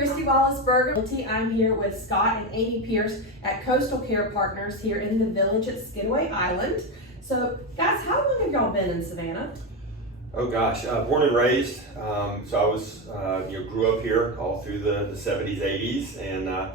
Christy Wallace-Berger. I'm here with Scott and Amy Pierce at Coastal Care Partners here in the village at Skidaway Island. So, guys, how long have y'all been in Savannah? Oh gosh, born and raised. So I was, grew up here all through the 70s, 80s, and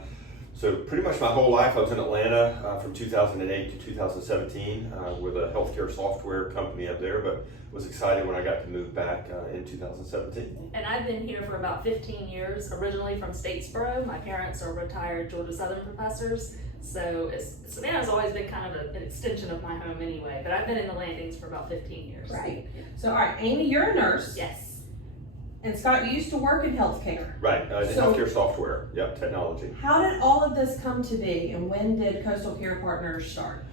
so pretty much my whole life I was in Atlanta from 2008 to 2017 with a healthcare software company up there, but was excited when I got to move back in 2017. And I've been here for about 15 years, originally from Statesboro. My parents are retired Georgia Southern professors, so Savannah's always been kind of an extension of my home anyway, but I've been in the Landings for about 15 years. Right. So, all right, Amy, you're a nurse. Yes. And Scott, you used to work in healthcare. Right, healthcare software, yep, technology. How did all of this come to be, and when did Coastal Care Partners start?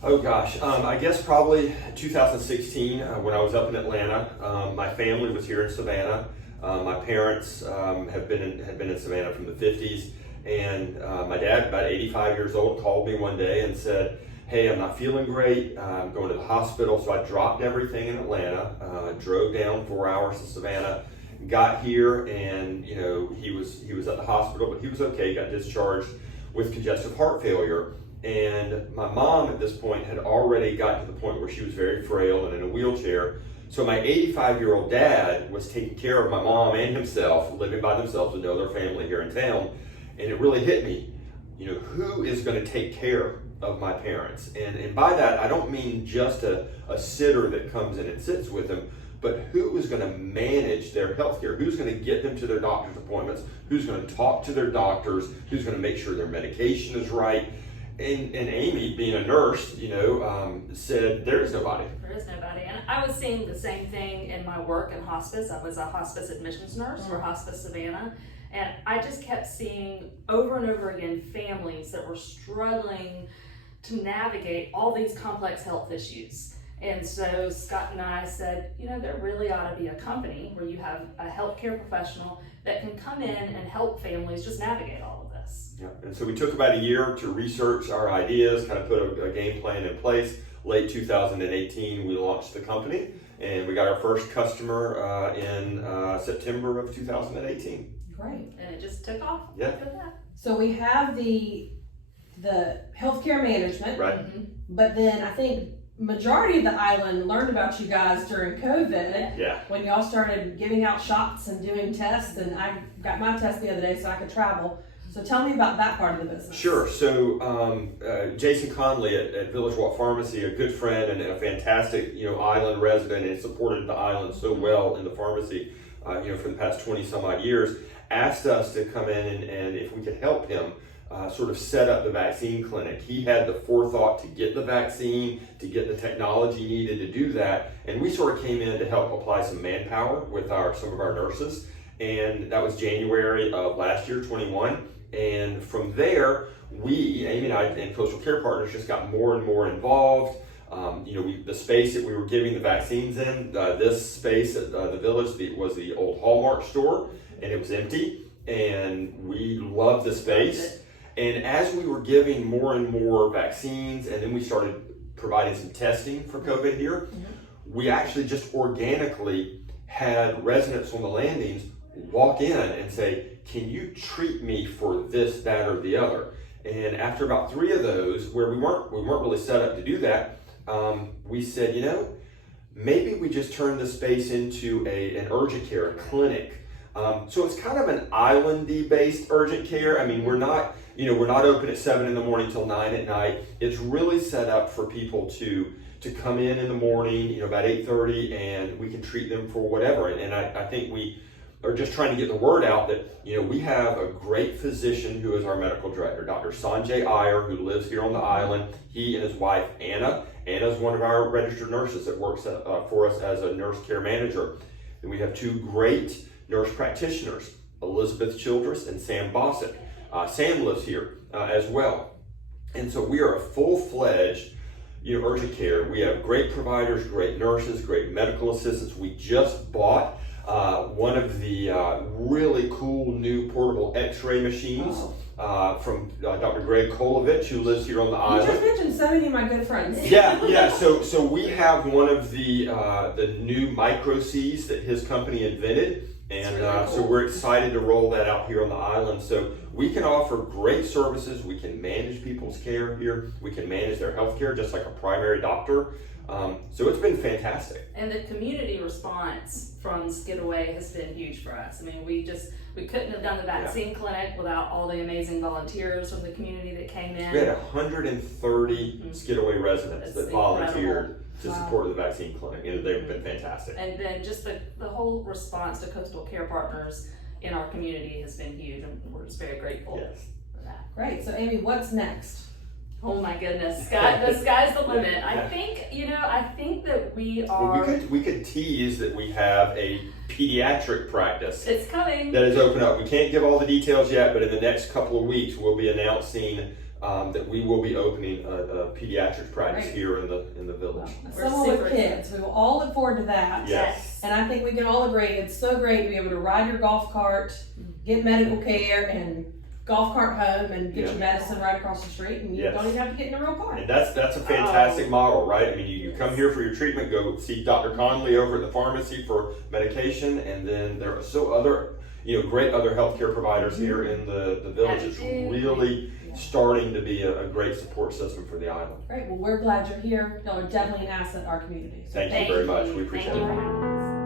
Oh gosh, I guess probably 2016 when I was up in Atlanta. My family was here in Savannah. My parents had been in Savannah from the 50s, and my dad, about 85 years old, called me one day and said, "Hey, I'm not feeling great. I'm going to the hospital." So I dropped everything in Atlanta, drove down 4 hours to Savannah, got here, and he was at the hospital, but he was okay. Got discharged with congestive heart failure. And my mom at this point had already gotten to the point where she was very frail and in a wheelchair. So my 85-year-old dad was taking care of my mom and himself, living by themselves with no other family here in town. And it really hit me, who is going to take care of my parents? And by that, I don't mean just a sitter that comes in and sits with them, but who is going to manage their health care? Who's going to get them to their doctor's appointments? Who's going to talk to their doctors? Who's going to make sure their medication is right? And Amy, being a nurse, said there is nobody. There is nobody. And I was seeing the same thing in my work in hospice. I was a hospice admissions nurse for Hospice Savannah. And I just kept seeing over and over again families that were struggling to navigate all these complex health issues. And so Scott and I said, there really ought to be a company where you have a healthcare professional that can come in and help families just navigate all of this. Yeah. And so we took about a year to research our ideas, kind of put a game plan in place. Late 2018, we launched the company, and we got our first customer in September of 2018. Great. And it just took off after that. So we have the healthcare management, Right. but then I think majority of the island learned about you guys during COVID. Yeah. When y'all started giving out shots and doing tests, and I got my test the other day so I could travel. So tell me about that part of the business. Sure. So Jason Conley at Village Walk Pharmacy, a good friend and a fantastic island resident, and supported the island so well in the pharmacy for the past 20 some odd years, asked us to come in and if we could help him sort of set up the vaccine clinic. He had the forethought to get the vaccine, to get the technology needed to do that, and we sort of came in to help apply some manpower with some of our nurses, and that was January of last year, 21. And from there, Amy and I and Coastal Care Partners just got more and more involved. The space that we were giving the vaccines in, this space at the village was the old Hallmark store, and it was empty, and we loved the space. And as we were giving more and more vaccines, and then we started providing some testing for COVID here, we actually just organically had residents on the Landings walk in and say, "Can you treat me for this, that, or the other?" And after about 3 of those, where we weren't really set up to do that, we said, maybe we just turn this space into an urgent care, a clinic. So it's kind of an islandy based urgent care. I mean, we're not open at 7 in the morning till 9 at night. It's really set up for people to come in the morning, about 8:30, and we can treat them for whatever. And I think we are just trying to get the word out that, we have a great physician who is our medical director, Dr. Sanjay Iyer, who lives here on the island. He and his wife, Anna. Anna's one of our registered nurses that works for us as a nurse care manager. And we have 2 great nurse practitioners, Elizabeth Childress and Sam Bossick. Sam lives here as well. And so we are a full-fledged urgent care. We have great providers, great nurses, great medical assistants. We just bought one of the really cool new portable x-ray machines from Dr. Greg Kolovich, who lives here on the island. You just mentioned so many of my good friends. Yeah. So we have one of the new micro Cs that his company invented, And really so cool. we're excited to roll that out here on the island. So we can offer great services. We can manage people's care here. We can manage their health care just like a primary doctor. So it's been fantastic. And the community response from Skidaway has been huge for us. I mean, we couldn't have done the vaccine clinic without all the amazing volunteers from the community that came in. We had 130 Skidaway residents That's that volunteered incredible. to Wow. support the vaccine clinic, and they've been fantastic. And then just the whole response to Coastal Care Partners in our community has been huge, and we're just very grateful Yes. for that. Great, so Amy, what's next? Oh my goodness, the sky's the limit. I think that we are. Well, we could tease that we have a pediatric practice It's coming. that is open up. We can't give all the details yet, but in the next couple of weeks, we'll be announcing that we will be opening a pediatrics practice Great. here in the village. We're Someone with super kids, we will all look forward to that. Yes. And I think we can all agree, it's so great to be able to ride your golf cart, get medical care, and golf cart home and get Yeah. your medicine right across the street, and you Yes. don't even have to get in a real car. And that's a fantastic model, right? I mean, you come here for your treatment, go see Dr. Conley over at the pharmacy for medication, and then there are so other, great other healthcare providers here in the village. It's really starting to be a great support system for the island. Great, well, we're glad you're here. Y'all are definitely an asset to our community. So Thank you very much. We appreciate Thank you it. for having us.